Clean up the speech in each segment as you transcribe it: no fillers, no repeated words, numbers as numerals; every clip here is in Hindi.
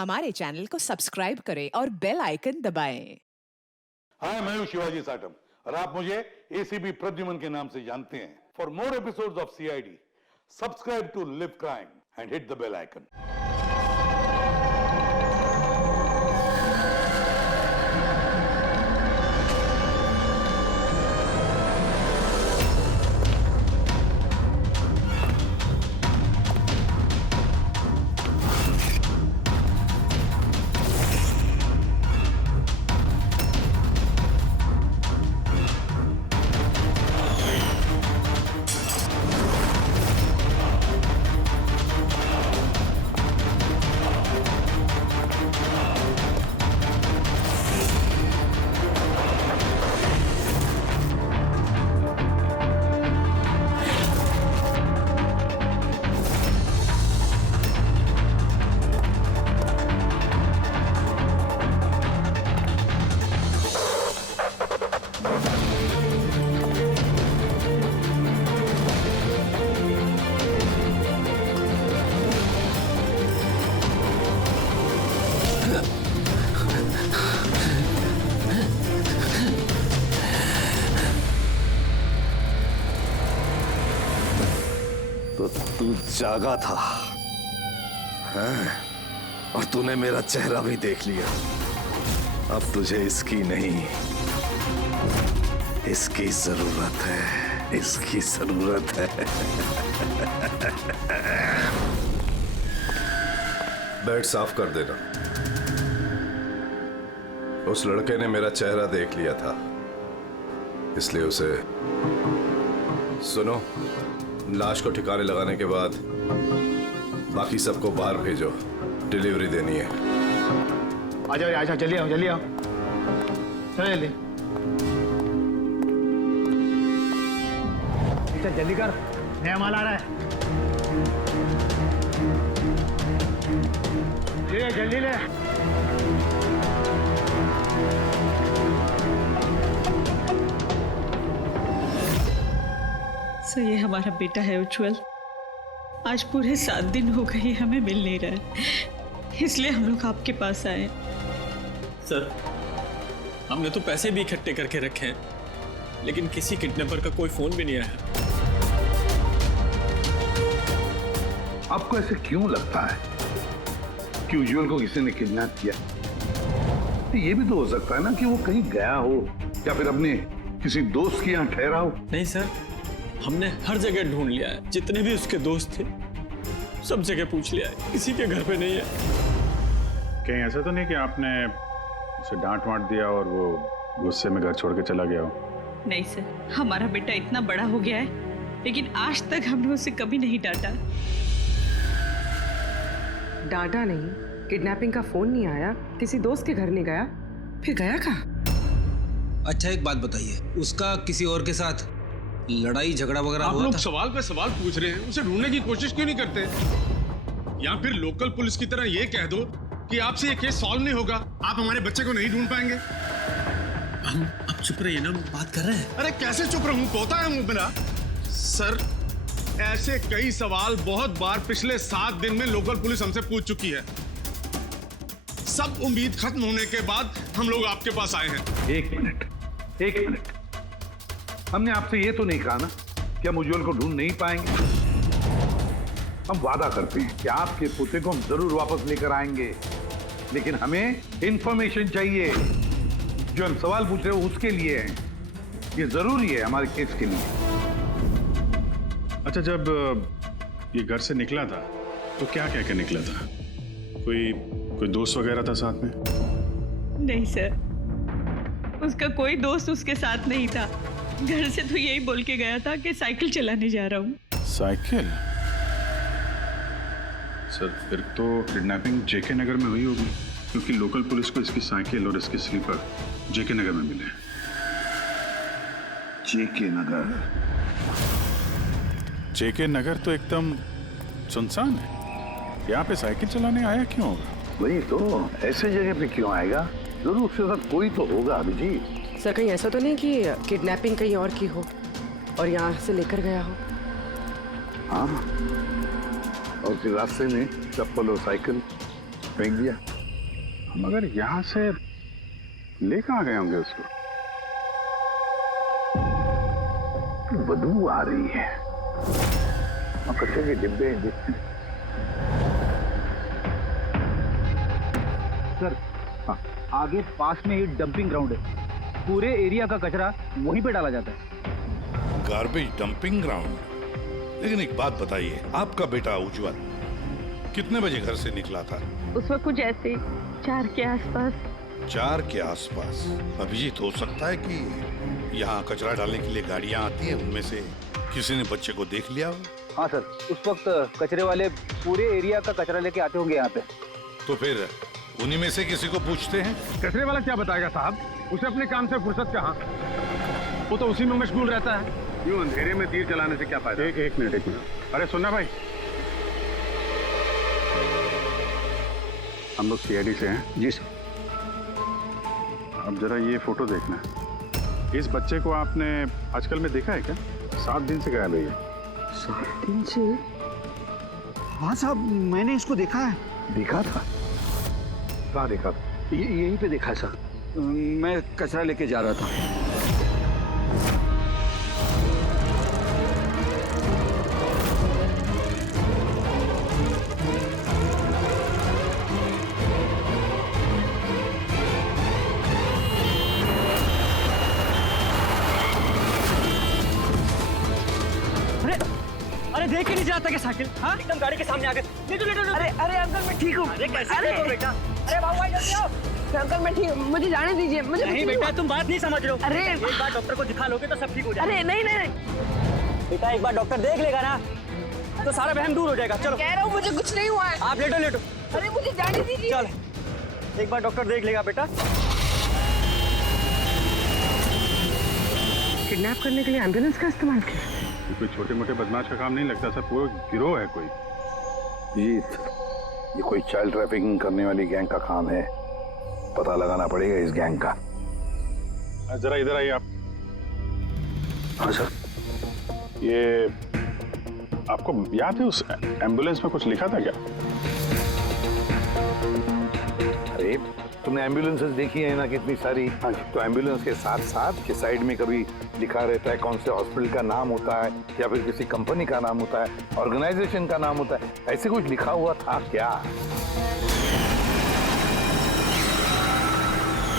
हमारे चैनल को सब्सक्राइब करें और बेल आइकन दबाएं। हाय, मैं हूं शिवाजी साटम और आप मुझे एसीपी प्रद्युमन के नाम से जानते हैं। For more episodes of CID, subscribe to Liv Crime and hit the bell icon. तो तू जागा था हैं? और तूने मेरा चेहरा भी देख लिया। अब तुझे इसकी नहीं, इसकी जरूरत है, इसकी जरूरत है। बेड साफ कर देना। उस लड़के ने मेरा चेहरा देख लिया था, इसलिए उसे सुनो। लाश को ठिकाने लगाने के बाद बाकी सबको बाहर भेजो, डिलीवरी देनी है। आजा जल्दी आओ चलो जल्दी। चल जल्दी कर, नया माल आ रहा है। ले जल्दी ले। सो ये हमारा बेटा है उज्जवल। आज पूरे 7 दिन हो गए हमें मिल नहीं रहा है, इसलिए हम लोग आपके पास आए। सर, हमने तो पैसे भी इकट्ठे करके रखे हैं, लेकिन किसी किडनैपर का कोई फोन भी नहीं आया। आपको ऐसे क्यों लगता है कि उज्जवल को किसी ने किडनैप किया? तो ये भी तो हो सकता है ना कि वो कहीं गया हो या फिर अपने किसी दोस्त के यहाँ ठहरा हो। नहीं सर, हमने हर जगह ढूंढ लिया है, जितने भी उसके दोस्त थे सब जगह पूछ लिया है, किसी के घर पे नहीं है। कहीं ऐसा तो नहीं कि आपने उसे डांट वांट दिया और वो गुस्से में घर छोड़ के चला गया हो? नहीं सर, हमारा बेटा इतना बड़ा हो गया है, लेकिन आज तक हमने उसे कभी नहीं डांटा। डांटा नहीं, किडनैपिंग का फोन नहीं आया, किसी दोस्त के घर नहीं गया, फिर गया कहाँ? अच्छा एक बात बताइए, उसका किसी और के साथ लड़ाई झगड़ा वगैरह हुआ था? आप लोग सवाल पे सवाल पूछ रहे हैं, उसे ढूंढने की कोशिश क्यों नहीं करते? या फिर लोकल पुलिस की तरह ये कह दो कि आपसे ये केस सॉल्व नहीं होगा, आप हमारे बच्चे को नहीं ढूंढ पाएंगे। हम अब चुप रहिए ना, बात कर रहे हैं। अरे कैसे चुप रहूं, पोता है मुंह मेरा। सर, ऐसे कई सवाल बहुत बार पिछले 7 दिन में लोकल पुलिस हमसे पूछ चुकी है। सब उम्मीद खत्म होने के बाद हम लोग आपके पास आए हैं। एक मिनट, हमने आपसे ये तो नहीं कहा ना कि हम उज्जवल को ढूंढ नहीं पाएंगे। हम वादा करते हैं कि आपके पोते को हम जरूर वापस लेकर आएंगे, लेकिन हमें इंफॉर्मेशन चाहिए। जो हम सवाल पूछ रहे हो उसके लिए है, ये जरूरी है हमारे केस के लिए। अच्छा, जब ये घर से निकला था तो क्या कह के निकला था? कोई दोस्त वगैरह था साथ में? नहीं सर, उसका कोई दोस्त उसके साथ नहीं था। घर से तो यही बोल के गया था कि साइकिल चलाने जा रहा हूँ। साइकिल? सर, फिर तो किडनैपिंग जेके नगर में हुई होगी, क्योंकि लोकल पुलिस को इसकी साइकिल और इसके स्लीपर जेके नगर में मिले। जेके नगर तो एकदम सुनसान है। यहाँ पे साइकिल चलाने आया क्यों होगा? वही तो, ऐसे जगह पे क्यों आएगा? जरूर उसके साथ कोई तो होगा अभिजीत। सर कहीं ऐसा तो नहीं कि किडनैपिंग कहीं और की हो और यहाँ से लेकर गया हो? हाँ, और फिर रास्ते में चप्पल और साइकिल फेंक दिया। मगर यहाँ से ले कहाँ गए होंगे उसको? बदबू आ रही है और कचरे के डिब्बे दिखते हैं। सर हाँ, आगे पास में ही डंपिंग ग्राउंड है, पूरे एरिया का कचरा वहीं पे डाला जाता है। Garbage dumping ground? लेकिन एक बात बताइए, आपका बेटा उज्जवल कितने बजे घर से निकला था? उस वक्त कुछ ऐसे 4 के आसपास। 4 के आसपास? अभिजीत, हो सकता है कि यहाँ कचरा डालने के लिए गाड़ियाँ आती हैं, उनमें से किसी ने बच्चे को देख लिया हो? हाँ सर, उस वक्त कचरे वाले पूरे एरिया का कचरा लेके आते होंगे यहाँ पे। तो फिर उन्हीं में से किसी को पूछते हैं। कचरे वाला क्या बताएगा साहब, उसे अपने काम से फुर्सत कहाँ, वो तो उसी में मशगूल रहता है। यूं अंधेरे में तीर चलाने से क्या फायदा? एक मिनट। अरे सुनना भाई, हम लोग सीआईडी से हैं। जी सर। अब जरा ये फोटो देखना, इस बच्चे को आपने आजकल में देखा है क्या? 7 दिन से गायब है ये। 7 दिन से? हाँ साहब, मैंने इसको देखा है। देखा था? कहाँ देखा था? यहीं पे देखा है सर, मैं कचरा लेके जा रहा था। अरे देख के नहीं जाता क्या साइकिल? हाँ, एकदम गाड़ी के सामने आ गए। ले दो। अरे अंकल मैं ठीक हूँ। अरे कैसे हो बेटा? अरे बाबू भाई जल्दी आओ। अंकल मैं ठीक, मुझे जाने दीजिए। मुझे नहीं बेटा, तुम बात नहीं समझ रहे हो। अरे एक बार डॉक्टर को दिखा लोगे तो सब ठीक हो जाएगा। अरे नहीं बेटा, एक बार डॉक्टर देख लेगा ना तो सारा वहम दूर हो जाएगा। चलो, कह रहा हूँ मुझे कुछ नहीं हुआ है। आप लेटो। अरे मुझे जाने दीजिए। चल, एक बार डॉक्टर देख लेगा बेटा। किडनैप करने के लिए एम्बुलेंस का इस्तेमाल किया? कोई छोटे मोटे बदमाश का काम नहीं लगता सर, पूरा गिरोह है कोई। जीत, ये कोई चाइल्ड ट्रैफिकिंग करने वाली गैंग का काम है, पता लगाना पड़ेगा इस गैंग का। जरा इधर आइए आप। हाँ सर। ये आपको याद है उस एम्बुलेंस में कुछ लिखा था क्या? अरे तुमने एम्बुलेंसेस देखी है ना कितनी सारी? हाँ, तो एम्बुलेंस के साथ साथ के साइड में कभी लिखा रहता है कौन से हॉस्पिटल का नाम होता है या फिर किसी कंपनी का नाम होता है, ऑर्गेनाइजेशन का नाम होता है, ऐसे कुछ लिखा हुआ था क्या?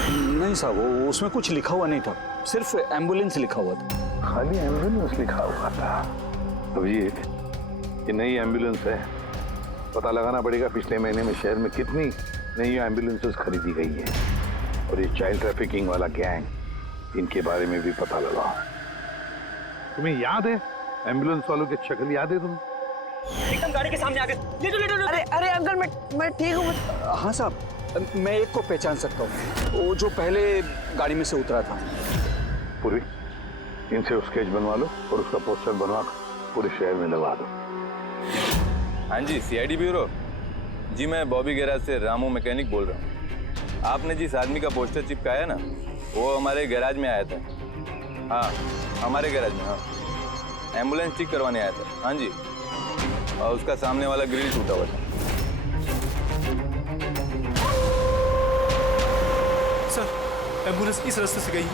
नहीं साहब, वो उसमें कुछ लिखा हुआ नहीं था, सिर्फ एम्बुलेंस लिखा हुआ था। खाली एम्बुलेंस लिखा हुआ था? अभिजीत, ये नई एम्बुलेंस है, पता लगाना पड़ेगा पिछले महीने में शहर में कितनी नई एम्बुलेंसेस खरीदी गई है। और ये चाइल्ड ट्रैफिकिंग वाला गैंग, इनके बारे में भी पता लगाओ। तुम्हें याद है एम्बुलेंस वालों की शक्ल याद है तुम्हें? एकदम गाड़ी के सामने आ गए। ले दो। अरे अंकल मैं ठीक हूँ। हाँ साहब, मैं एक को पहचान सकता हूँ, वो जो पहले गाड़ी में से उतरा था। पूरी इनसे स्केच बनवा लो और उसका पोस्टर बनवा पूरे शहर में लगा दो। हाँ जी, सीआईडी ब्यूरो जी, मैं बॉबी गैराज से रामू मैकेनिक बोल रहा हूँ। आपने जिस आदमी का पोस्टर चिपकाया ना, वो हमारे गैराज में आया था। हाँ, हमारे गैराज में। हाँ, एम्बुलेंस ठीक करवाने आया था। हाँ जी, और उसका सामने वाला ग्रिल टूटा हुआ था। सर, एम्बुलेंस इस रास्ते से गई है।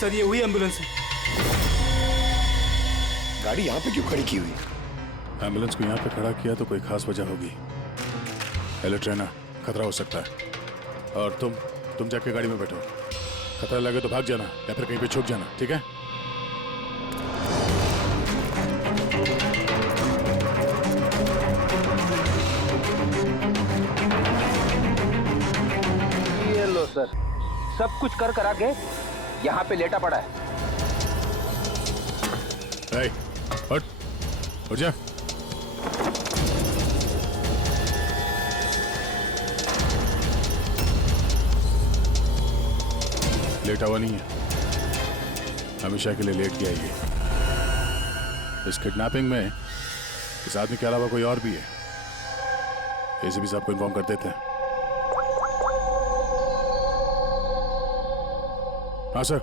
सर ये वही एम्बुलेंस है। गाड़ी यहाँ पे क्यों खड़ी की हुई? एम्बुलेंस को यहाँ पे खड़ा किया तो कोई खास वजह होगी। हेलो ट्रेना, खतरा हो सकता है, और तुम जाके गाड़ी में बैठो। खतरा लगे तो भाग जाना या फिर कहीं पे छुप जाना, ठीक है? ये लो सर, सब कुछ कर करा के यहाँ पे लेटा पड़ा है। उठ जा। लेटा हुआ नहीं है, हमेशा के लिए लेट गया ये। इस किडनैपिंग में इस आदमी के अलावा कोई और भी है, एसीपी साहब को इन्फॉर्म कर देते हैं। हाँ सर,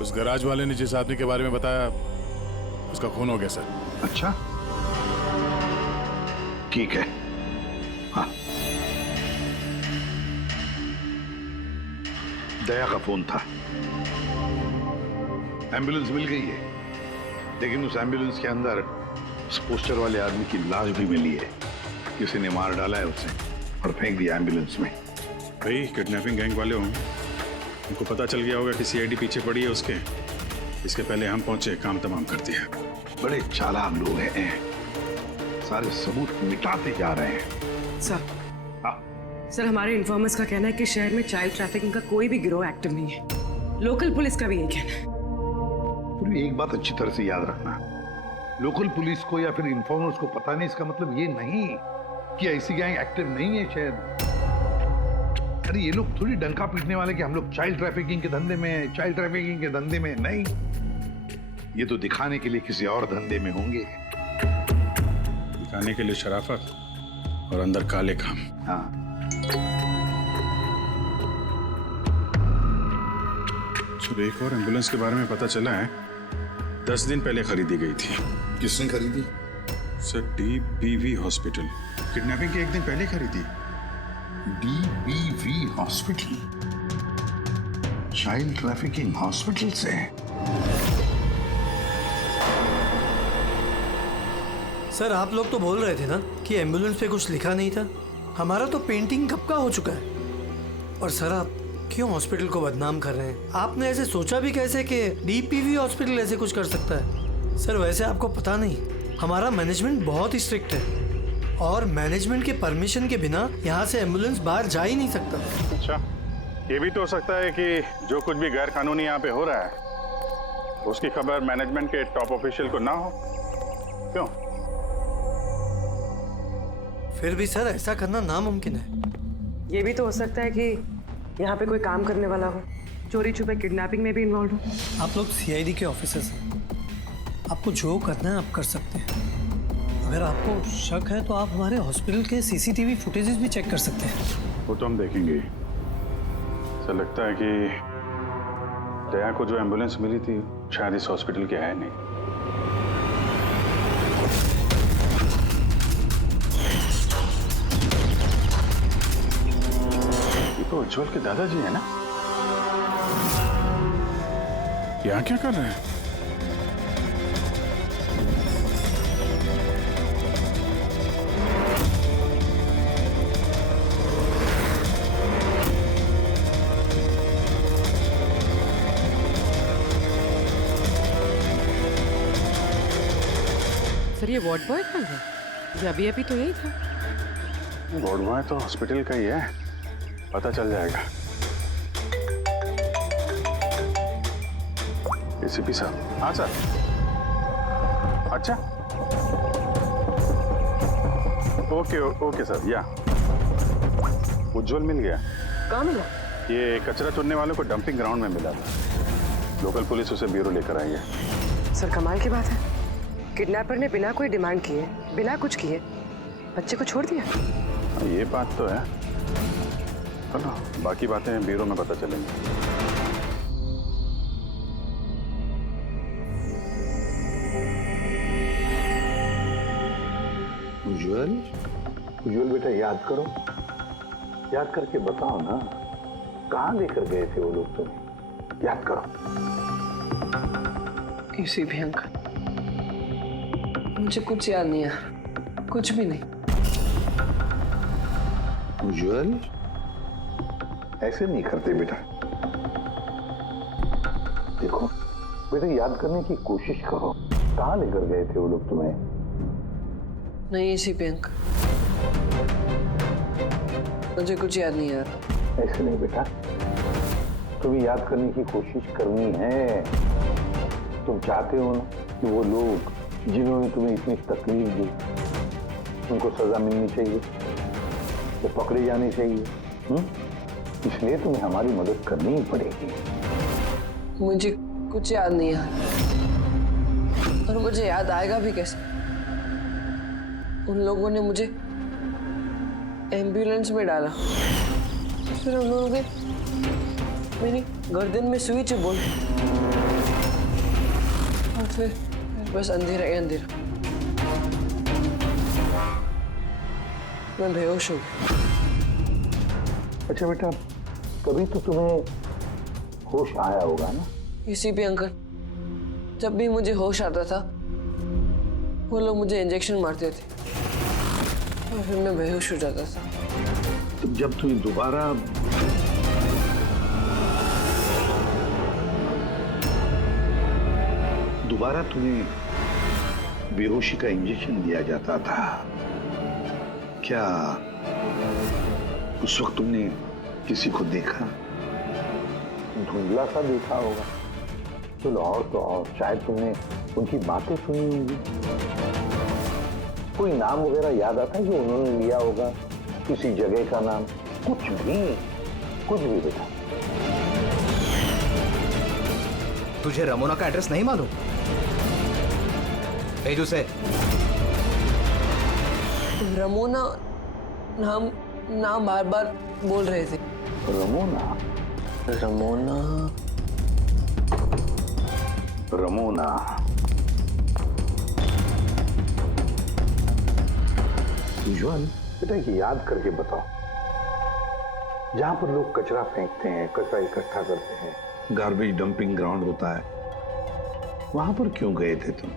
उस गैराज वाले ने जिस आदमी के बारे में बताया उसका खून हो गया सर। अच्छा, ठीक है। हाँ, दया का फोन था। एम्बुलेंस मिल गई है, लेकिन उस एम्बुलेंस के अंदर उस पोस्टर वाले आदमी की लाश भी मिली है। किसी ने मार डाला है उसे और फेंक दिया एम्बुलेंस में। भाई किडनैपिंग गैंग वाले होंगे, उनको पता चल गया होगा कि सीआईडी पीछे पड़ी है उसके। इसके पहले हम पहुंचे, काम तमाम कर दिया। बड़े चालाक लोग हैं, सारे सबूत मिटाते जा रहे हैं। सर, सर हमारे इन्फॉर्मर्स का कहना है कि शहर में चाइल्ड ट्रैफिकिंग का कोई भी गिरोह एक्टिव नहीं है। लोकल पुलिस का भी यही कहना है। एक बात अच्छी तरह से याद रखना, लोकल पुलिस को या फिर इन्फॉर्मर्स को पता नहीं, इसका मतलब ये नहीं कि ऐसी गैंग एक्टिव नहीं है शहर में। अरे ये लोग थोड़ी डंका पीटने वाले कि हम लोग चाइल्ड ट्रैफिकिंग के धंधे में हैं, चाइल्ड ट्रैफिकिंग के धंधे में नहीं। ये तो दिखाने के लिए किसी और धंधे में होंगे। दिखाने के लिए शराफत और अंदर काले काम। हाँ, एक और एम्बुलेंस के बारे में पता चला है, 10 दिन पहले खरीदी गई थी। किसने खरीदी? Sir, DBV hospital. किडनैपिंग के एक दिन पहले खरीदी। DBV hospital, child trafficking hospital से। सर आप लोग तो बोल रहे थे ना कि एम्बुलेंस पे कुछ लिखा नहीं था। हमारा तो पेंटिंग कब का हो चुका है। और सर आप क्यों हॉस्पिटल को बदनाम कर रहे हैं? आपने ऐसे सोचा भी कैसे कि DPV हॉस्पिटल ऐसे कुछ कर सकता है? सर वैसे आपको पता नहीं, हमारा मैनेजमेंट बहुत ही स्ट्रिक्ट है और मैनेजमेंट के परमिशन के बिना यहाँ से एम्बुलेंस बाहर जा ही नहीं सकता। अच्छा, ये भी तो हो सकता है कि जो कुछ भी गैर कानूनी यहाँ पे हो रहा है उसकी खबर मैनेजमेंट के टॉप ऑफिशियल को ना हो। क्यों? फिर भी सर ऐसा करना नामुमकिन है। ये भी तो हो सकता है कि यहाँ पे कोई काम करने वाला हो, चोरी छुपे किडनैपिंग में भी इन्वॉल्व हो। आप लोग CID के ऑफिसर्स हैं, आपको जो करना है आप कर सकते हैं। अगर आपको शक है तो आप हमारे हॉस्पिटल के CCTV फुटेजेस भी चेक कर सकते हैं। वो तो हम देखेंगे। ऐसा लगता है कि दया को जो एम्बुलेंस मिली थी शायद इस हॉस्पिटल के है नहीं। तो उज्जवल के दादाजी है ना? यहाँ क्या कर रहे हैं? सर ये वार्ड बॉय कौन है? ये अभी तो यही था। वार्ड बॉय तो हॉस्पिटल का ही है, पता चल जाएगा। ACP साहब। हाँ सर। अच्छा, ओके सर। या उज्जवल मिल गया। कहाँ मिला? ये कचरा चुनने वालों को डंपिंग ग्राउंड में मिला था। लोकल पुलिस उसे ब्यूरो लेकर आई है। सर कमाल की बात है, किडनैपर ने बिना कोई डिमांड किए, बिना कुछ किए बच्चे को छोड़ दिया। ये बात तो है, चलो बाकी बातें ब्यूरो में पता चलेंगी। उज्जवल बेटा याद करो, याद करके बताओ ना, कहाँ लेकर गए थे वो लोग तुम्हें? याद करो। ACP अंकल, मुझे कुछ याद नहीं है, कुछ भी नहीं। उज्जवल ऐसे नहीं करते बेटा। देखो बेटा, याद करने की कोशिश करो, कहाँ लेकर गए थे वो लोग तुम्हें? नहीं ACP अंकल, मुझे कुछ याद नहीं यार। ऐसे नहीं बेटा, तुम्हें याद करने की कोशिश करनी है। तुम चाहते हो ना कि वो लोग जिन्होंने तुम्हें इतनी तकलीफ दी उनको सजा मिलनी चाहिए, तो पकड़े जाने चाहिए। इसलिए तुम्हें हमारी मदद करनी ही पड़ेगी। मुझे कुछ याद नहीं है और मुझे याद आएगा भी कैसे? उन लोगों ने मुझे एम्बुलेंस में डाला, फिर उन लोगों ने मेरी गर्दन में सुई चुभोई और फिर बस अंधेरा ही अंधेरा। मैं बेहोश हूँ। अच्छा बेटा, कभी तो तुम्हें होश आया होगा ना? इसी पे अंकल, जब भी मुझे होश आता था वो लोग मुझे इंजेक्शन मारते थे और फिर मैं बेहोश हो जाता था। तो जब तुम्हें दोबारा तुम्हें बेहोशी का इंजेक्शन दिया जाता था, क्या उस वक्त तुमने किसी को देखा? धुंधला सा देखा होगा। चलो और तो और शायद तुमने उनकी बातें सुनी होंगी। कोई नाम वगैरह याद आता है जो उन्होंने लिया होगा, किसी जगह का नाम, कुछ भी बेटा। तुझे रमोना का एड्रेस नहीं मालूम? भेज उसे। रमोना नाम बार बार बोल रहे थे। रमोना उज्ज्वल, बेटा ये याद करके बताओ, जहां पर लोग कचरा फेंकते हैं, कचरा इकट्ठा करते हैं, गार्बेज डंपिंग ग्राउंड होता है, वहां पर क्यों गए थे तुम?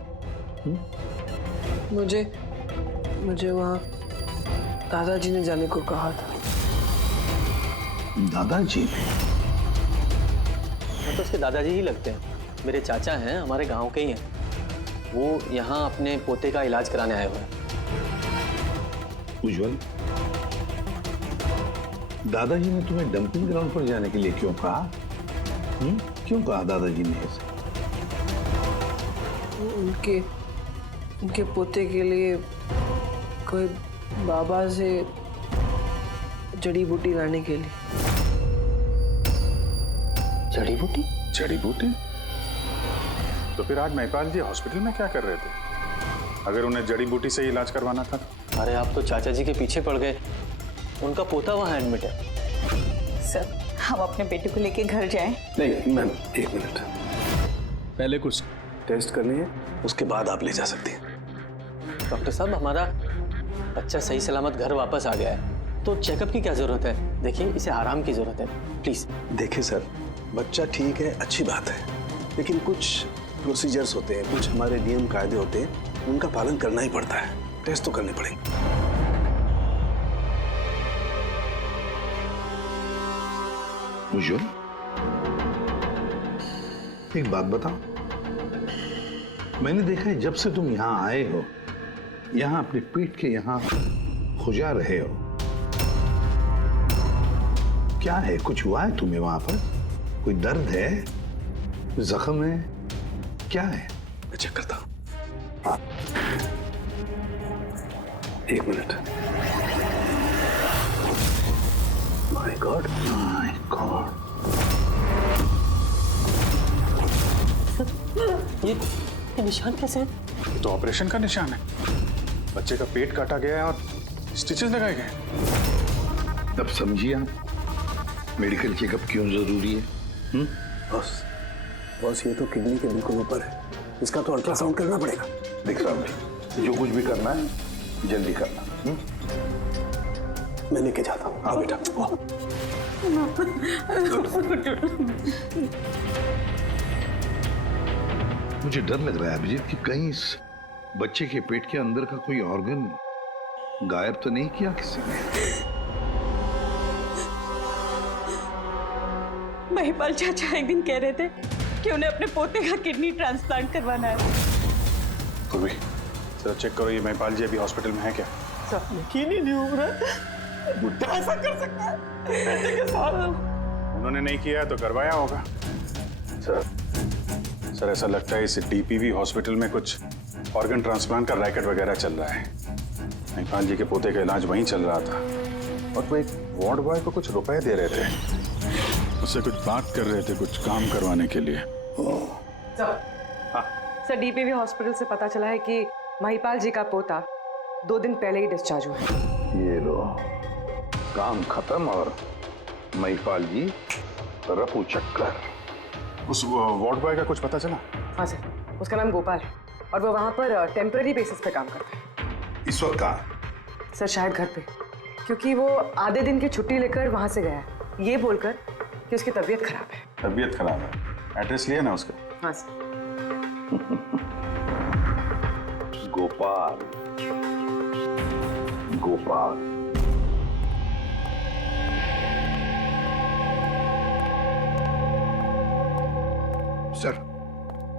मुझे वहां दादाजी ने जाने को कहा था। दादाजी ने? तो उसके दादाजी ही लगते हैं। मेरे चाचा हैं, हमारे गांव के ही हैं। वो यहाँ अपने पोते का इलाज कराने आए हुए हैं। उज्ज्वल, दादाजी ने तुम्हें डंपिंग ग्राउंड पर जाने के लिए क्यों कहा? क्यों कहा दादाजी ने ऐसा? उनके पोते के लिए कोई बाबा से जड़ी बूटी लाने के लिए। जड़ी बूटी? जड़ी बूटी? तो फिर आज महिपाल जी हॉस्पिटल में क्या कर रहे थे, अगर उन्हें जड़ी बूटी से इलाज करवाना था? अरे आप तो चाचा जी के पीछे पड़ गए। उनका पोता वहाँ एडमिट है। सर, हम अपने बेटे को लेके घर जाएं? नहीं मैम, एक मिनट, पहले कुछ टेस्ट करनी है, उसके बाद आप ले जा सकती हैं। डॉक्टर साहब, हमारा बच्चा सही सलामत घर वापस आ गया है, तो चेकअप की क्या जरूरत है? देखिए, इसे आराम की जरूरत है, प्लीज। देखिए सर, बच्चा ठीक है, अच्छी बात है, लेकिन कुछ प्रोसीजर्स होते हैं, कुछ हमारे नियम कायदे होते हैं, उनका पालन करना ही पड़ता है। टेस्ट तो करने पड़ेंगे। उज्ज्वल, एक बात बताओ, मैंने देखा है जब से तुम यहाँ आए हो, यहाँ अपने पेट के यहाँ खुजा रहे हो। क्या है, कुछ हुआ है तुम्हें वहां पर? कोई दर्द है, जख्म है, क्या है? मैं चेक करता हूं। एक minute. My God, my God, ये निशान कैसे हैं? ये तो ऑपरेशन का निशान है। बच्चे का पेट काटा गया है और स्टिचेस लगाए गए। अब समझिए आप मेडिकल चेकअप क्यों जरूरी है? बॉस ये तो किडनी के बिल्कुल ऊपर है, इसका तो अल्ट्रासाउंड करना पड़ेगा। देख साहब जी, जो कुछ भी करना है जल्दी करना। मैं लेके जाता हूँ। हाँ बेटा। मुझे डर लग रहा है अभिजीत कि कहीं इस बच्चे के पेट के अंदर का कोई ऑर्गन गायब तो नहीं किया किसी ने। महिपाल चाचा एक दिन कह रहे थे कि उन्हें अपने पोते का किडनी ट्रांसप्लांट करवाना है। पूर्वी, जरा चेक करो, ये महिपाल जी अभी हॉस्पिटल में है क्या? यकीन ही नहीं हो रहा, बुढ़ा ऐसा कर सकता है बेटे के साथ। उन्होंने नहीं किया तो करवाया होगा। सर ऐसा लगता है इस डीपीवी हॉस्पिटल में कुछ ऑर्गन ट्रांसप्लांट का रैकेट वगैरह चल रहा है। महिपाल जी के पोते का इलाज वहीं चल रहा था और वो एक वार्ड बॉय को कुछ रुपए दे रहे थे, उससे कुछ बात कर रहे थे, कुछ काम करवाने के लिए। सर, डीपीवी हॉस्पिटल से पता चला है कि महिपाल जी का पोता 2 दिन पहले ही डिस्चार्ज हुआ है। ये लो, काम खत्म और महिपाल जी रफू चक्कर। उस वार्ड बॉय का कुछ पता चला? हाँ सर, उसका नाम गोपाल है और वो वहाँ पर टेम्पररी बेसिस पे काम करता है। इस वक्त कहाँ? सर शायद घर पे। क्योंकि वो आधे दिन की छुट्टी लेकर वहां से गया है, ये बोलकर कि उसकी तबीयत खराब है। तबीयत खराब है? एड्रेस लिया ना उसका? हाँ सर। गोपाल, गोपाल। सर,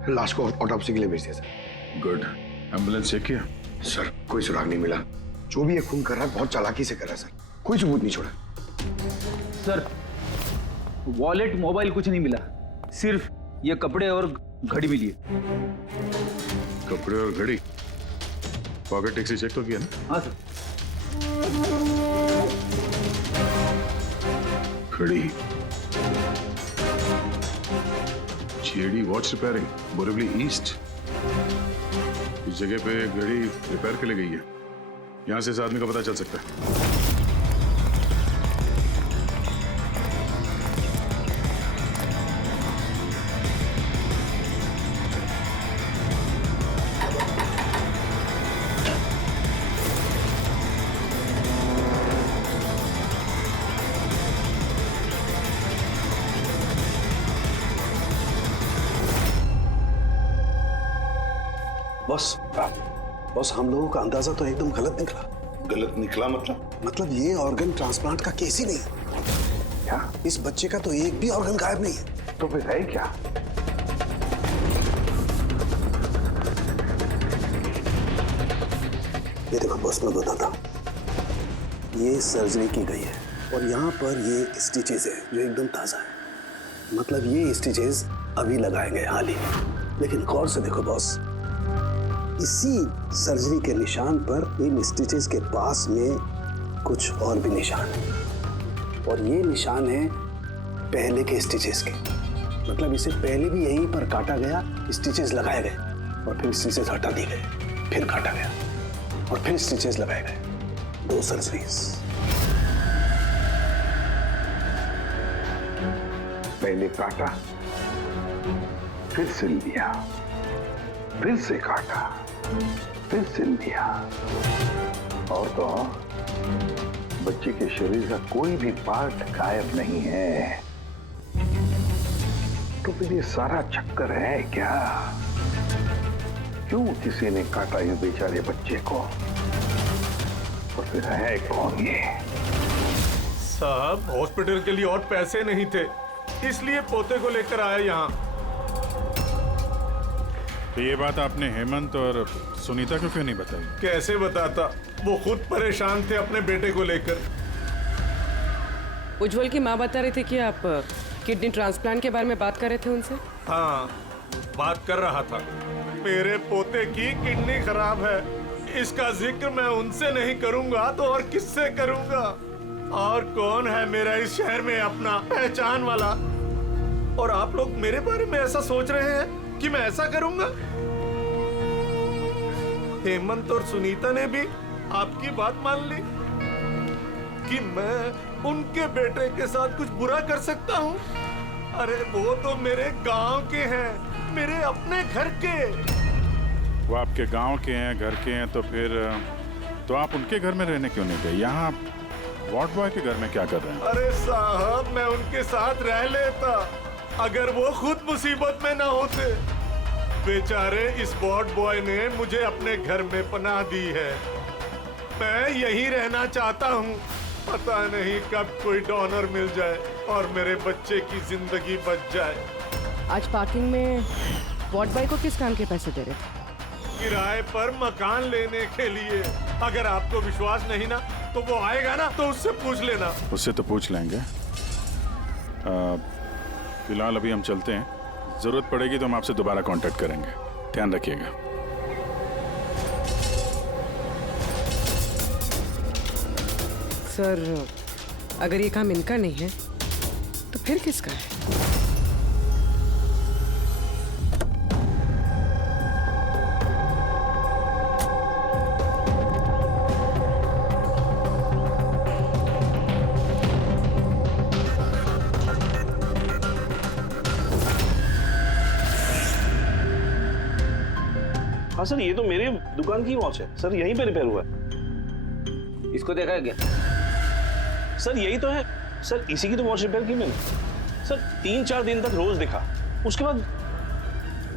लाश को ऑटोप्सी के लिए भेज दिया सर। गुड। एम्बुलेंस चेक किया? सर, कोई सुराग नहीं मिला। जो भी ये खून कर रहा है बहुत चालाकी से कर रहा है सर, कोई सबूत नहीं छोड़ा। सर, वॉलेट मोबाइल कुछ नहीं मिला, सिर्फ ये कपड़े और घड़ी मिली है। कपड़े और घड़ी? पॉकेट टैक्सी चेक तो किया ना? हाँ सर। घड़ी, JD watch repairing, Borivali east. इस जगह पे घड़ी रिपेयर के लिए गई है। यहां से इस आदमी का पता चल सकता है। बॉस, हम लोगों का अंदाजा तो एकदम गलत निकला। गलत निकला मतलब ये ऑर्गन ट्रांसप्लांट का केस ही नहीं है। क्या? इस बच्चे का तो एक भी ऑर्गन गायब नहीं है। तो फिर है क्या? ये देखो बॉस, मैं बताता हूँ। ये सर्जरी की गई है और यहाँ पर ये स्टिचेस है जो एकदम ताजा है। मतलब ये स्टिचेस अभी लगाए गए हाल ही में। लेकिन गौर से देखो बॉस, इसी सर्जरी के निशान पर इन स्टिचेस के पास में कुछ और भी निशान है, और ये निशान है पहले के स्टिचेस के। मतलब इसे पहले भी यहीं पर काटा गया, स्टिचेस लगाए गए और फिर स्टिचेस हटा दिए गए, फिर काटा गया और फिर स्टिचेस लगाए गए। 2 सर्जरीज। पहले काटा, फिर सिल दिया, फिर से काटा, फिर सिल दिया। और तो बच्चे के शरीर का कोई भी पार्ट गायब नहीं है। तो फिर ये सारा चक्कर है क्या? क्यों किसी ने काटा ये बेचारे बच्चे को? और फिर है कौन ये? साहब, हॉस्पिटल के लिए और पैसे नहीं थे, इसलिए पोते को लेकर आया यहाँ। तो ये बात आपने हेमंत और सुनीता को क्यों नहीं बताई? कैसे बताता, वो खुद परेशान थे अपने बेटे को लेकर। उज्जवल की माँ बता रही थी कि आप किडनी ट्रांसप्लांट के बारे में बात कर रहे थे उनसे। हाँ, बात कर रहा था। मेरे पोते की किडनी खराब है, इसका जिक्र मैं उनसे नहीं करूंगा तो और किससे करूंगा? और कौन है मेरा इस शहर में अपना पहचान वाला? और आप लोग मेरे बारे में ऐसा सोच रहे हैं कि मैं ऐसा करूंगा? हेमंत और सुनीता ने भी आपकी बात मान ली कि मैं उनके बेटे के साथ कुछ बुरा कर सकता हूँ? अरे वो तो मेरे गांव के हैं, मेरे अपने घर के। वो आपके गांव के हैं, घर के हैं, तो फिर तो आप उनके घर में रहने क्यों नहीं गए? यहाँ आप वार्ड बॉय के घर में क्या कर रहे हैं? अरे साहब, मैं उनके साथ रह लेता अगर वो खुद मुसीबत में ना होते। बेचारे इस वार्ड बॉय ने मुझे अपने घर में पनाह दी है। मैं यहीं रहना चाहता हूँ। पता नहीं कब कोई डोनर मिल जाए और मेरे बच्चे की जिंदगी बच जाए। आज पार्किंग में वार्ड बॉय को किस काम के पैसे दे रहे थे? किराए पर मकान लेने के लिए। अगर आपको विश्वास नहीं ना तो वो आएगा ना, तो उससे पूछ लेना। उससे तो पूछ लेंगे। फिलहाल अभी हम चलते हैं, जरूरत पड़ेगी तो हम आपसे दोबारा कांटेक्ट करेंगे। ध्यान रखिएगा। सर, अगर ये काम इनका नहीं है तो फिर किसका है? हाँ सर, ये तो मेरे दुकान की वॉच है सर, यहीं पे रिपेयर हुआ है। इसको देखा है क्या? सर यही तो है सर, इसी की तो वॉच रिपेयर की मैंने सर। 3-4 दिन तक रोज दिखा, उसके बाद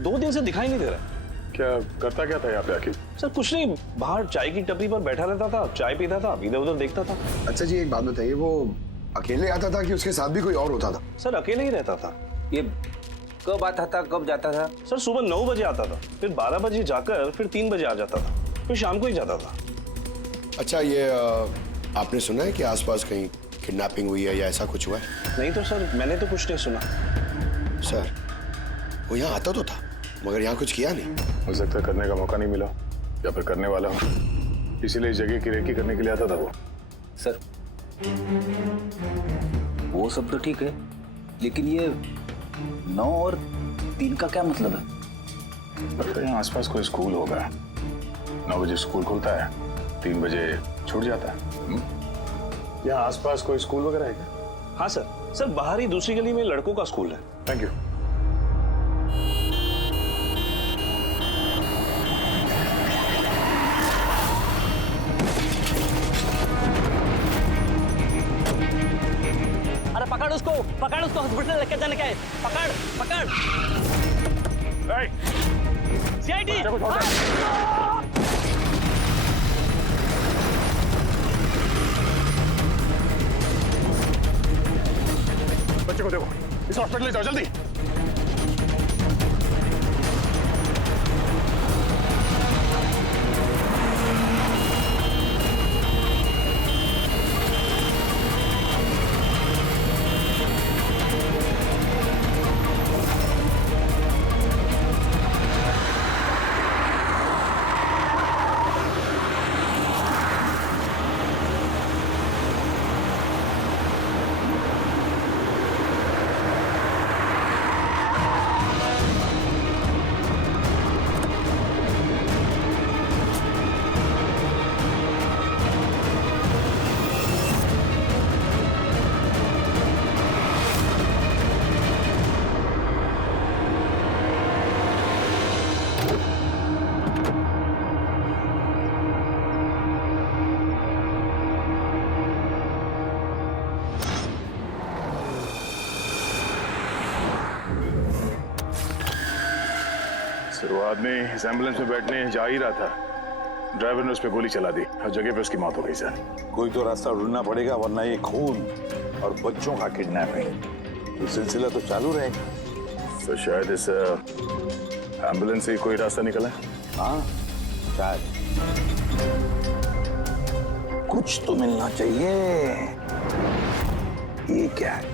2 दिन से दिखाई नहीं दे रहा। क्या करता क्या था यहाँ पे आखिर? सर कुछ नहीं, बाहर चाय की टपरी पर बैठा रहता था, चाय पीता था, इधर उधर देखता था। अच्छा जी एक बात बताइए, वो अकेले आता था कि उसके साथ भी कोई और होता था? सर अकेले ही रहता था। ये कब आता था, कब जाता था? सर सुबह 9 बजे आता था, फिर 12 बजे जाकर फिर 3 बजे आ जाता था, फिर शाम को ही जाता था। अच्छा ये आपने सुना है कि आसपास कहीं किडनैपिंग हुई है या ऐसा कुछ हुआ है? नहीं तो सर, मैंने तो कुछ नहीं सुना। सर वो यहाँ आता तो था मगर यहाँ कुछ किया नहीं। हो सकता है करने का मौका नहीं मिला या फिर करने वाला हो, इसीलिए इस जगह की रेकी करने के लिए आता था वो। सर वो सब तो ठीक है, लेकिन ये 9 और 3 का क्या मतलब है? लगता है यहाँ आसपास कोई स्कूल होगा। 9 बजे स्कूल खुलता है, 3 बजे छूट जाता है। यहाँ आसपास कोई स्कूल वगैरह है क्या? हाँ सर, सर बाहर ही दूसरी गली में लड़कों का स्कूल है। Thank you. अरे पकड़ उसको हॉस्पिटल लेके जाने का है। पकड़ सीआईडी। बच्चे को देखो, इस हॉस्पिटल ले जाओ जल्दी। शुरुआत में इस एम्बुलेंस में बैठने जा ही रहा था, ड्राइवर ने उस पर गोली चला दी और जगह पे उसकी मौत हो गई। सर कोई तो रास्ता ढूंढना पड़ेगा, वरना ये खून और बच्चों का किडनैपिंग ये सिलसिला तो चालू रहेगा। तो शायद इस एम्बुलेंस से कोई रास्ता निकला है। हाँ शायद कुछ तो मिलना चाहिए। ये क्या है?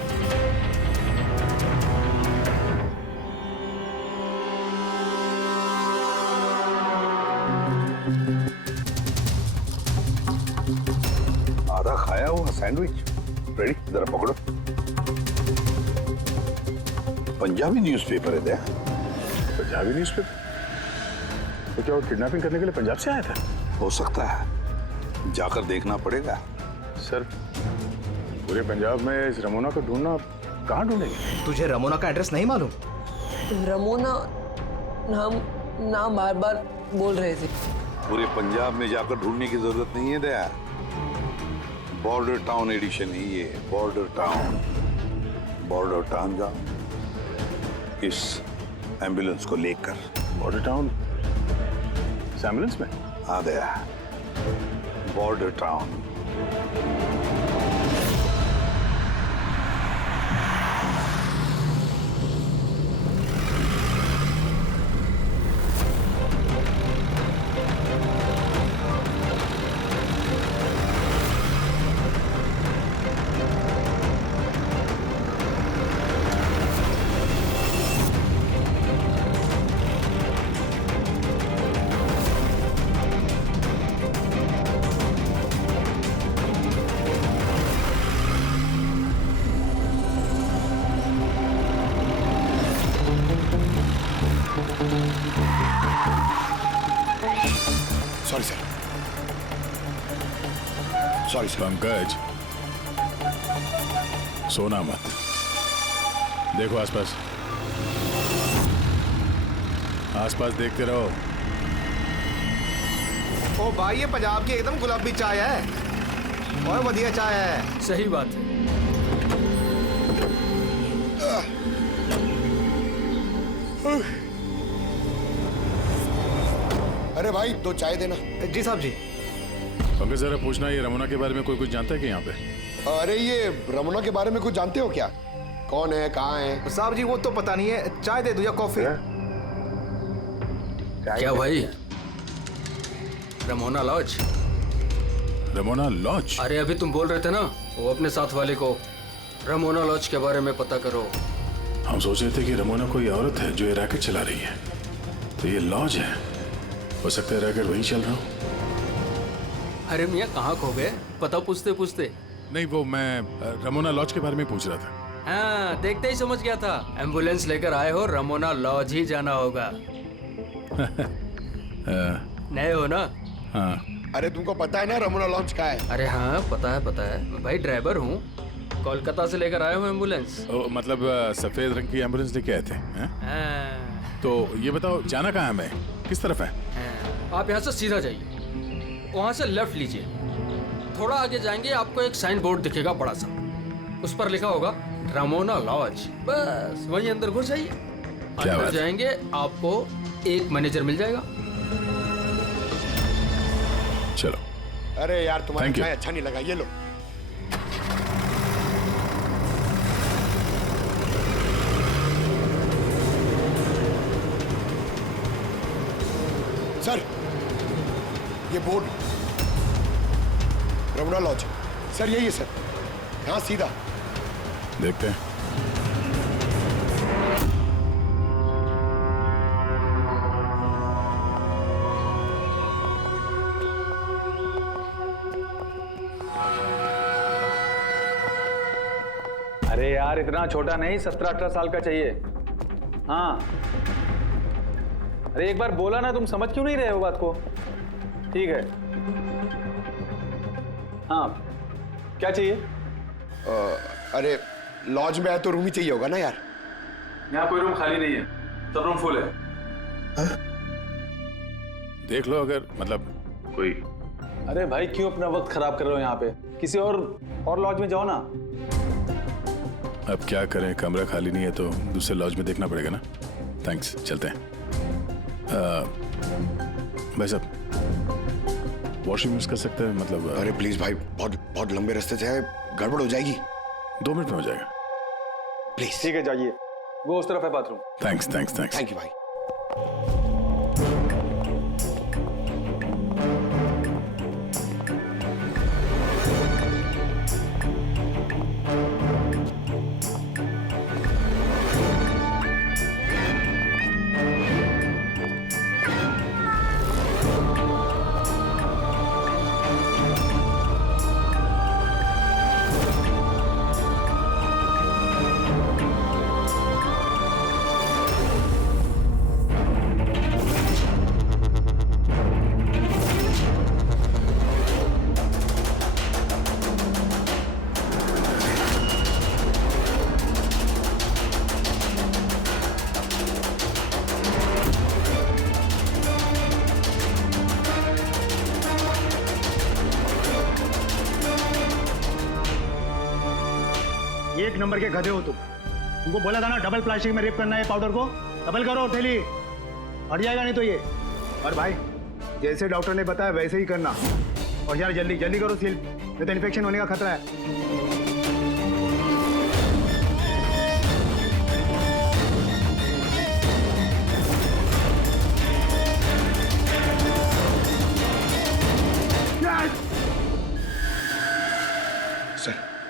आधा खाया हुआ सैंडविच रेडी, जरा पकड़ो। पंजाबी न्यूज़पेपर है। पंजाबी न्यूज़पेपर? तो क्या वो किडनैपिंग करने के लिए पंजाब से आया था? हो सकता है, जाकर देखना पड़ेगा। सर पूरे पंजाब में इस रमोना को ढूंढना, कहाँ ढूंढेंगे? तुझे रमोना का एड्रेस नहीं मालूम? रमोना नाम बार बार बोल रहे थे। पूरे पंजाब में जाकर ढूंढने की जरूरत नहीं है दया। बॉर्डर टाउन एडिशन है ये, बॉर्डर टाउन। बॉर्डर टाउन जाओ इस एम्बुलेंस को लेकर। बॉर्डर टाउन इस एम्बुलेंस में? हाँ Daya, border town. Sorry sir, sorry sir. Pankaj सोना मत, देखो आसपास, आसपास देखते रहो। ओ भाई ये पंजाब की एकदम गुलाबी चाय है, और बढ़िया चाय है। सही बात है। अरे भाई 2 चाय देना। जी साहब जी। पंकज जरा पूछना, ये रमोना के बारे में कोई कुछ जानता है कि यहाँ पे? अरे ये रमोना के बारे में कुछ जानते हो क्या? कौन है, कहाँ है? साहब जी वो तो पता नहीं है, चाय दे दो या कॉफी? क्या भाई? Ramona lodge? Ramona lodge? अरे अभी तुम बोल रहे थे ना, वो अपने साथ वाले को रमोना लॉज के बारे में पता करो। हम सोच रहे थे कि रमोना कोई औरत है जो ये रैकेट चला रही है, तो ये लॉज है। हो सकता है रैकेट वही चल रहा हो। अरे मियाँ कहाँ खो गए? पता पूछते पूछते। नहीं, वो मैं रमोना लॉज के बारे में पूछ रहा था। हाँ, देखते ही समझ गया था। एम्बुलेंस लेकर आए हो, रमोना लॉज ही जाना होगा। नए हो ना? हाँ। अरे तुमको पता है ना रमोना लॉज कहाँ है? अरे हाँ पता है। मैं भाई ड्राइवर हूँ, कोलकाता से लेकर आया हूँ एम्बुलेंस। मतलब सफेद रंग की एम्बुलेंस लेके आए थे? तो ये बताओ जाना कहाँ है, मैं किस तरफ है? आप यहाँ से सीधा जाइए, वहाँ से लेफ्ट लीजिए, थोड़ा आगे जाएंगे आपको एक साइन बोर्ड दिखेगा बड़ा सा, उस पर लिखा होगा रमोना लॉज। बस वहीं अंदर घुस जाइए। अंदर जाएंगे आपको एक मैनेजर मिल जाएगा। चलो। अरे यार तुम्हारा चाय अच्छा नहीं लगा, ये लो। सर ये बोर्ड रमोना लॉज, सर यही है सर, यहाँ सीधा। देखते हैं। अरे यार इतना छोटा नहीं, 17-18 साल का चाहिए। हाँ। अरे एक बार बोला ना, तुम समझ क्यों नहीं रहे हो बात को? ठीक है। हाँ क्या चाहिए? अरे लॉज में आए तो रूम ही चाहिए होगा ना यार। यहाँ कोई रूम खाली नहीं है, सब रूम फुल है। देख लो अगर मतलब कोई। अरे भाई क्यों अपना वक्त खराब कर रहे हो यहाँ पे? किसी और लॉज में जाओ ना। अब क्या करें, कमरा खाली नहीं है तो दूसरे लॉज में देखना पड़ेगा ना। थैंक्स, चलते हैं। भाई साहब वॉशरूम यूज कर सकते हैं मतलब? अरे प्लीज भाई, बहुत लंबे रास्ते से है, गड़बड़ हो जाएगी। 2 मिनट में हो जाएगा। प्लीज। ठीक है जाइए, वो उस तरफ है बाथरूम। थैंक्स। थैंक यू भाई। एक नंबर के गधे हो तुमको बोला था ना डबल प्लास्टिक में रेप करना है पाउडर को। डबल करो थैली, हट जाएगा नहीं तो ये। और भाई जैसे डॉक्टर ने बताया वैसे ही करना। और यार जल्दी करो सील, नहीं तो इन्फेक्शन होने का खतरा है।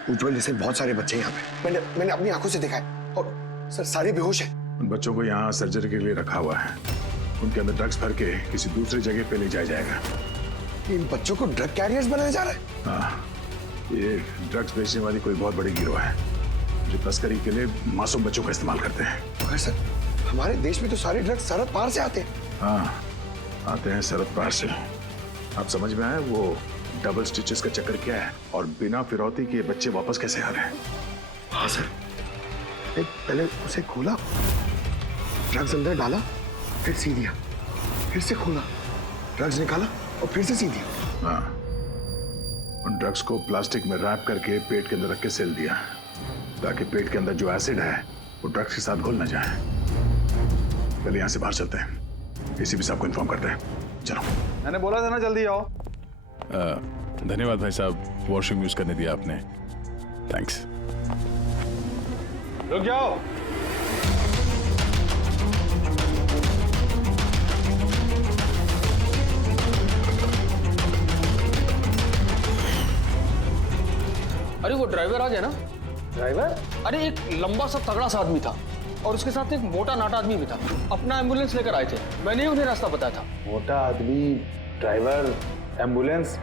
उज्जवल जैसे बहुत सारे बच्चे यहाँ पे, मैंने अपनी आंखों से देखा है। और सर सारे बेहोश हैं। उन बच्चों को यहाँ सर्जरी के लिए रखा हुआ है, उनके अंदर ड्रग्स भर के किसी दूसरी जगह पे ले जाया जाएगा। इन बच्चों को ड्रग कैरियर्स बनाया जा रहा है? हाँ, ये ड्रग्स बेचने वाली कोई बहुत बड़ी गिरोह है जो तस्करी के लिए मासूम बच्चों का इस्तेमाल करते हैं। मगर सर हमारे देश में तो सारे ड्रग्स सरहद पार से आते हैं। हाँ आते हैं सरहद पार से। आप समझ में आया वो डबल स्टिचेस का चक्कर क्या है और बिना फिरौती के बच्चे वापस कैसे आ रहे हैं? हाँ सर, पहले उसे खोला, ड्रग्स अंदर डाला, फिर सी दिया, फिर से खोला, ड्रग्स निकाला और फिर से सी दिया। हाँ उन ड्रग्स को प्लास्टिक में रैप करके पेट के अंदर रख के सिल दिया, ताकि पेट के अंदर जो एसिड है वो ड्रग्स के साथ घुल ना जाए। पहले यहाँ से बाहर चलते हैं, एसीपी साहब को इन्फॉर्म करते हैं। चलो। मैंने बोला था ना जल्दी आओ। धन्यवाद भाई साहब, वॉशरूम यूज करने दिया आपने, थैंक्स। रुक जाओ। अरे वो ड्राइवर आ गया ना? ड्राइवर? अरे एक लंबा सा तगड़ा सा आदमी था और उसके साथ एक मोटा नाटा आदमी भी था। अपना एम्बुलेंस लेकर आए थे, मैंने ही उन्हें रास्ता बताया था। मोटा आदमी, ड्राइवर, एम्बुलेंस।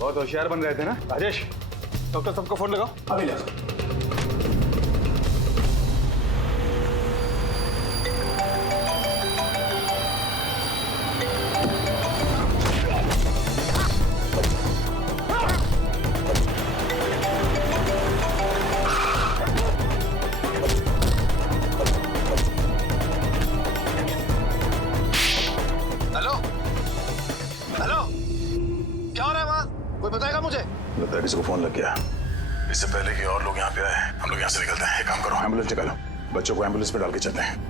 बहुत होशियार बन रहे थे ना राजेश। डॉक्टर साहब को फोन लगाओ। अभी लगा। लेडीज को फोन लग गया। इससे पहले कि और लोग यहाँ पे आए, हम लोग यहाँ से निकलते हैं। एक काम करो, एम्बुलेंस निकालो, बच्चों को एम्बुलेंस पे डाल के चलते हैं।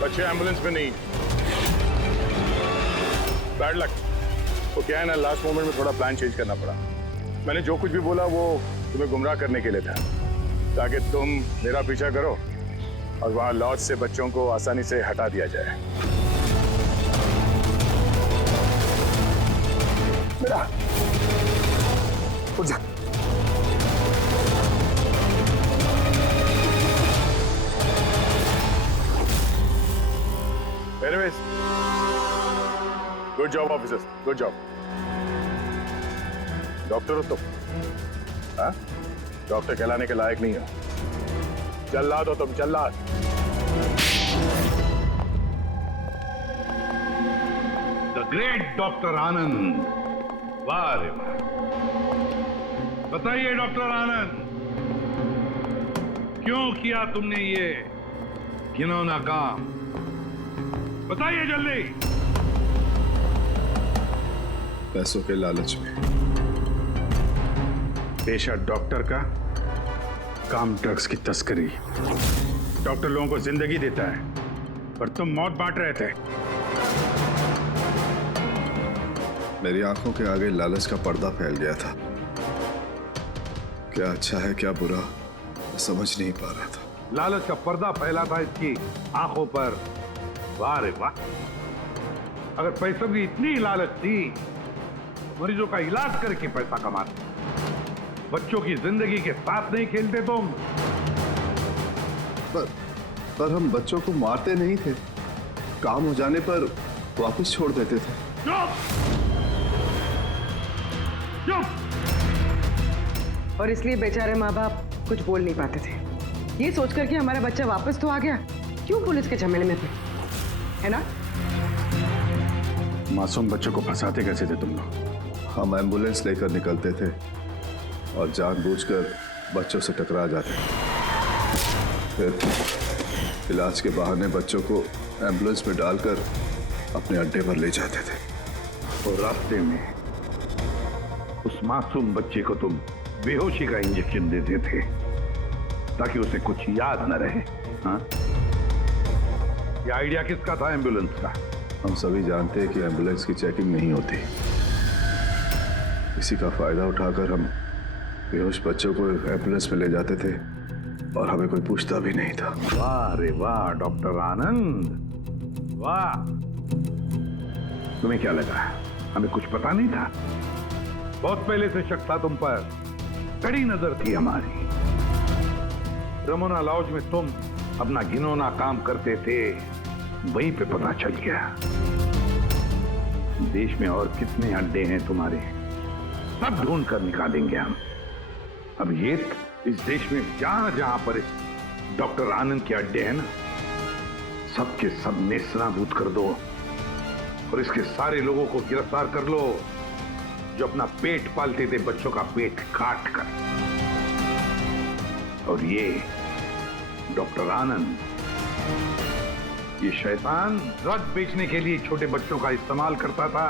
बच्चे एम्बुलेंस में नहीं। Bad luck. तो क्या है ना, लास्ट मोमेंट में थोड़ा प्लान चेंज करना पड़ा। मैंने जो कुछ भी बोला वो तुम्हें गुमराह करने के लिए था, ताकि तुम मेरा पीछा करो और वहां लॉज से बच्चों को आसानी से हटा दिया जाए। बेटा उठ जा। Anyways, good job officers, good job. Doctor हो तुम? हाँ? डॉक्टर कहलाने के लायक नहीं हो। जल्लाद हो तुम, जल्लाद। द ग्रेट डॉक्टर आनंद। वाह रे वाह। बताइए डॉक्टर आनंद, क्यों किया तुमने ये घिनौना काम? बताइए जल्दी। पैसों के लालच में। पेशा डॉक्टर का, काम ड्रग्स की तस्करी। डॉक्टर लोगों को जिंदगी देता है पर तुम मौत बांट रहे थे। मेरी आंखों के आगे लालच का पर्दा फैल गया था। क्या अच्छा है क्या बुरा समझ नहीं पा रहा था। लालच का पर्दा फैला था इसकी आंखों पर। वाह रे वाह। अगर पैसों की इतनी लालच थी, मरीजों का इलाज करके पैसा कमाते, बच्चों की जिंदगी के साथ नहीं खेलते तुम। पर हम बच्चों को मारते नहीं थे, काम हो जाने पर वापस छोड़ देते थे। और इसलिए बेचारे माँ बाप कुछ बोल नहीं पाते थे, ये सोचकर कि हमारा बच्चा वापस तो आ गया, क्यों पुलिस के झमेले में पड़े, है ना? मासूम बच्चों को फंसाते कैसे थे तुम लोग? हम एम्बुलेंस लेकर निकलते थे और जानबूझकर बच्चों से टकरा जाते थे। फिर इलाज के बहाने बच्चों को एम्बुलेंस में डालकर अपने अड्डे पर ले जाते थे। और रास्ते में उस मासूम बच्चे को तुम बेहोशी का इंजेक्शन देते थे ताकि उसे कुछ याद न रहे। हाँ? ये आइडिया किसका था एम्बुलेंस का? हम सभी जानते हैं कि एम्बुलेंस की चेकिंग नहीं होती। इसी का फायदा उठाकर हम बेहोश बच्चों को एम्बुलेंस में ले जाते थे और हमें कोई पूछता भी नहीं था। वाह रे वाह डॉक्टर आनंद, वाह! तुम्हें क्या लगा हमें कुछ पता नहीं था? बहुत पहले से शक था तुम पर, कड़ी नजर थी हमारी। रमोना लॉज में तुम अपना घिनौना काम करते थे, वहीं पे पता चल गया। देश में और कितने अड्डे हैं तुम्हारे, सब ढूंढ कर निकालेंगे हम। अब ये इस देश में जहां जहां पर इस डॉक्टर आनंद के अड्डे हैं ना, सबके सब नेस्तनाबूद कर दो और इसके सारे लोगों को गिरफ्तार कर लो जो अपना पेट पालते थे बच्चों का पेट काट कर। और ये डॉक्टर आनंद, ये शैतान ड्रग बेचने के लिए छोटे बच्चों का इस्तेमाल करता था,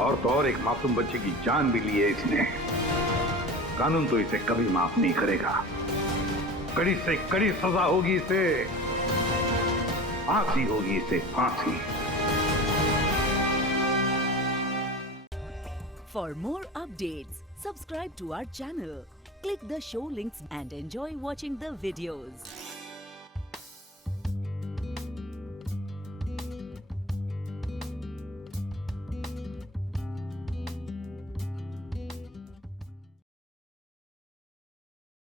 और तो और एक मासूम बच्चे की जान भी ली है इसने। कानून तो इसे कभी माफ नहीं करेगा, कड़ी से कड़ी सजा होगी इसे, फांसी होगी इसे, फांसी। For more updates, subscribe to our channel, click the show links and enjoy watching the videos.